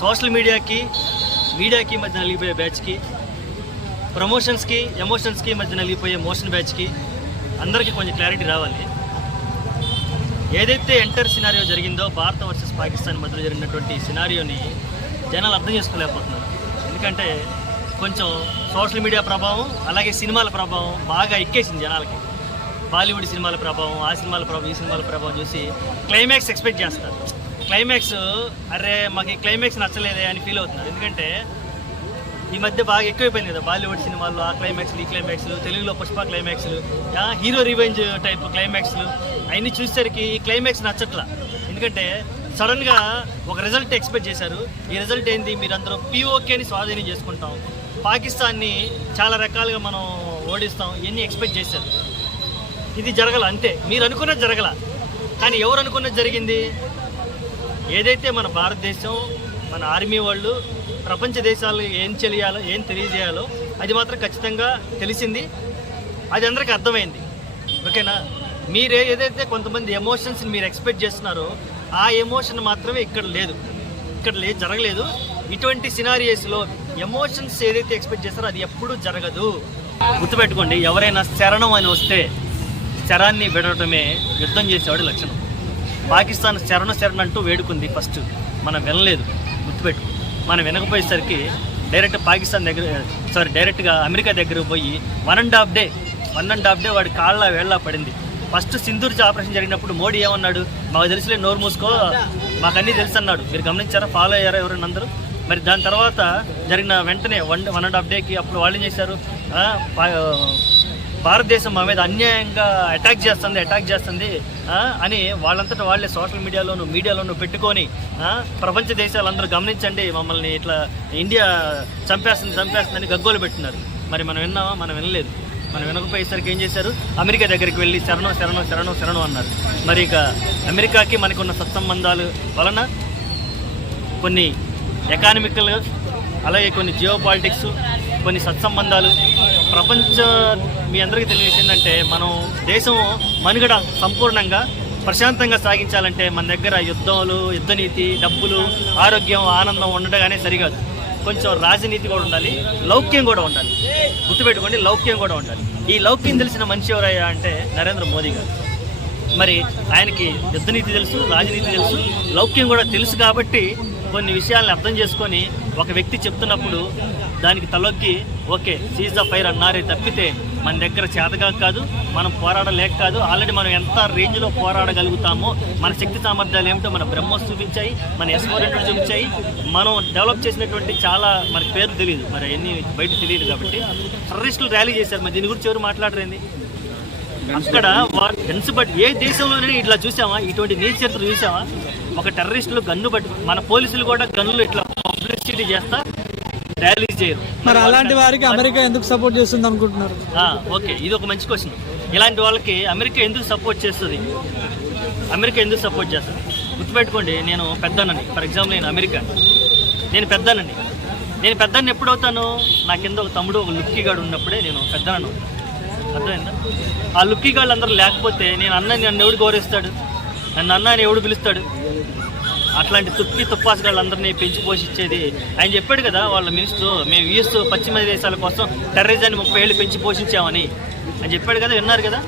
Social మీడియాకి మీడియాకి మధ్య నలిగిపోయే బ్యాచ్కి ప్రమోషన్స్కి ఎమోషన్స్కి మధ్య నలిగిపోయే మోషన్ బ్యాచ్కి అందరికీ కొంచెం క్లారిటీ రావాలి. ఏదైతే ఎంటర్ సినారియో జరిగిందో భారత వర్సెస్ పాకిస్తాన్ మధ్యలో జరిగినటువంటి సినారియోని జనాలు అర్థం చేసుకోలేకపోతున్నారు. ఎందుకంటే కొంచెం సోషల్ మీడియా ప్రభావం అలాగే సినిమాల ప్రభావం బాగా ఎక్కేసింది జనాలకి. బాలీవుడ్ సినిమాల ప్రభావం ఆ సినిమాల ప్రభావం ఈ సినిమాల ప్రభావం చూసి క్లైమాక్స్ ఎక్స్పెక్ట్ చేస్తారు. క్లైమాక్స్ అరే మాకు ఈ క్లైమాక్స్ నచ్చలేదే అని ఫీల్ అవుతున్నారు ఎందుకంటే ఈ మధ్య బాగా ఎక్కువైపోయింది కదా బాలీవుడ్ సినిమాల్లో ఆ క్లైమాక్స్లు ఈ క్లైమాక్స్లు తెలుగులో పుష్ప క్లైమాక్స్లు హీరో రివెంజ్ టైప్ క్లైమాక్స్లు అవన్నీ చూసేసరికి ఈ క్లైమాక్స్ నచ్చట్లా. ఎందుకంటే సడన్గా ఒక రిజల్ట్ ఎక్స్పెక్ట్ చేశారు. ఈ రిజల్ట్ ఏంది? మీరందరూ పిఓకేని స్వాధీనం చేసుకుంటాం. పాకిస్తాన్ని చాలా రకాలుగా మనం ఓడిస్తాం. ఇవన్నీ ఎక్స్పెక్ట్ చేశారు. ఇది జరగల అంతే. మీరు అనుకున్నది జరగల. కానీ ఎవరు అనుకున్నది జరిగింది? ఏదైతే మన భారతదేశం మన ఆర్మీ వాళ్ళు ప్రపంచ దేశాలు ఏం తెలియాలో ఏం తెలియజేయాలో అది మాత్రం ఖచ్చితంగా తెలిసింది. అది అందరికీ అర్థమైంది. ఓకేనా? మీరే ఏదైతే కొంతమంది ఎమోషన్స్ మీరు ఎక్స్పెక్ట్ చేస్తున్నారో ఆ ఎమోషన్ మాత్రమే ఇక్కడ లేదు. ఇక్కడ లేదు జరగలేదు. ఇటువంటి సినారియస్లో ఎమోషన్స్ ఏదైతే ఎక్స్పెక్ట్ చేస్తారో అది ఎప్పుడూ జరగదు. గుర్తుపెట్టుకోండి ఎవరైనా శరణం అని వస్తే శరాన్ని విడవటమే యుద్ధం చేసేవాడి లక్షణం. పాకిస్తాన్ శరణ శరణ అంటూ వేడుకుంది ఫస్ట్ మనం వినలేదు గుర్తుపెట్టు మనం వినకపోయేసరికి డైరెక్ట్ పాకిస్తాన్ దగ్గర సారీ డైరెక్ట్గా అమెరికా దగ్గర పోయి one and half day one and half day వాడి కాళ్ళ వేళ్ళ పడింది. ఫస్ట్ సింధూర్జీ ఆపరేషన్ జరిగినప్పుడు మోడీ ఏమన్నాడు? మాకు తెలిసిలే నోరు మూసుకో మాకు అన్నీ తెలుసు అన్నాడు మీరు గమనించారా? ఫాలో అయ్యారా ఎవరైనా అందరూ? మరి దాని తర్వాత జరిగిన వెంటనే వన్ వన్ అండ్ హాఫ్ డేకి అప్పుడు వాళ్ళు ఏం చేశారు? భారతదేశం మా మీద అన్యాయంగా అటాక్ చేస్తుంది అటాక్ చేస్తుంది అని వాళ్ళంతటా వాళ్ళే సోషల్ మీడియాలోను మీడియాలోను పెట్టుకొని ప్రపంచ దేశాలందరూ గమనించండి మమ్మల్ని ఇట్లా ఇండియా చంపేస్తుంది చంపేస్తుందని గగ్గోలు పెట్టినారు. మరి మనం విన్నామా? మనం వినలేదు. మనం వినకపోయేసరికి ఏం చేశారు? అమెరికా దగ్గరికి వెళ్ళి శరణం శరణం శరణం శరణం అన్నారు. మరి ఇక అమెరికాకి మనకున్న సత్సంబంధాలు వలన కొన్ని ఎకానమికల్ అలాగే కొన్ని జియో పాలిటిక్స్ కొన్ని సత్సంబంధాలు. ప్రపంచ మీ అందరికీ తెలియజేసిందంటే మనం దేశం మనుగడ సంపూర్ణంగా ప్రశాంతంగా సాగించాలంటే మన దగ్గర యుద్ధాలు యుద్ధనీతి డబ్బులు ఆరోగ్యం ఆనందం ఉండగానే సరికాదు కొంచెం రాజనీతి కూడా ఉండాలి లౌక్యం కూడా ఉండాలి. గుర్తుపెట్టుకోండి లౌక్యం కూడా ఉండాలి. ఈ లౌక్యం తెలిసిన మనిషి ఎవరయ్యా అంటే నరేంద్ర మోదీ గారు. మరి ఆయనకి యుద్ధనీతి తెలుసు రాజనీతి తెలుసు లౌక్యం కూడా తెలుసు కాబట్టి కొన్ని విషయాలను అర్థం చేసుకొని ఒక వ్యక్తి చెప్తున్నప్పుడు దానికి తలొగ్గి ఓకే సీజ్ ద ఫైర్ అన్నారే తప్పితే మన దగ్గర చేతగా కాదు మనం పోరాడలేక కాదు. ఆల్రెడీ మనం ఎంత రేంజ్లో పోరాడగలుగుతామో మన శక్తి సామర్థ్యాలు ఏమిటో మన బ్రహ్మోస్ చూపించాయి మన ఎస్మోరెంట్లు చూపించాయి. మనం డెవలప్ చేసినటువంటి చాలా మనకి పేరు తెలియదు మరి ఎన్ని బయట తెలియదు కాబట్టి. టెర్రరిస్టులు ర్యాలీ చేశారు. మరి దీని గురించి ఎవరు మాట్లాడరేంది? అక్కడ గన్స్ బట్ ఏ దేశంలోనే ఇట్లా చూసామా? ఇటువంటి నీచ చరిత్ర చూసామా? ఒక టెర్రరిస్టులు గన్ను పట్టు మన పోలీసులు కూడా గన్నులు ఇట్లా పబ్లిసిటీ చేస్తా ర్యాలీ చేయరు. మరి అలాంటి వారికి అమెరికా ఎందుకు సపోర్ట్ చేస్తుంది అనుకుంటున్నారు? ఓకే ఇది ఒక మంచి క్వశ్చన్. ఇలాంటి వాళ్ళకి అమెరికా ఎందుకు సపోర్ట్ చేస్తుంది? అమెరికా ఎందుకు సపోర్ట్ చేస్తుంది? గుర్తుపెట్టుకోండి నేను పెద్దనని. ఫర్ ఎగ్జాంపుల్ నేను అమెరికా. నేను పెద్దనని. నేను పెద్దన్ని ఎప్పుడు అవుతాను నా కింద ఒక తమ్ముడు ఒక లుక్కీ గాడు ఉన్నప్పుడే నేను పెద్దనను అర్థమైందా? ఆ లుక్కీ గాళ్ళు అందరూ లేకపోతే నేను అన్న నన్ను ఎవడు గౌరవిస్తాడు? నన్ను అన్న అని ఎవడు పిలుస్తాడు? అట్లాంటి తుప్పి తుప్పాసు అందరినీ పెంచి పోషించేది. ఆయన చెప్పాడు కదా వాళ్ళ మినిస్టర్ మేము యుఎస్ పశ్చిమ దేశాల కోసం టెర్రరిజాన్ని ముప్పై ఏళ్ళు పెంచి పోషించామని. అని చెప్పాడు కదా విన్నారు కదా?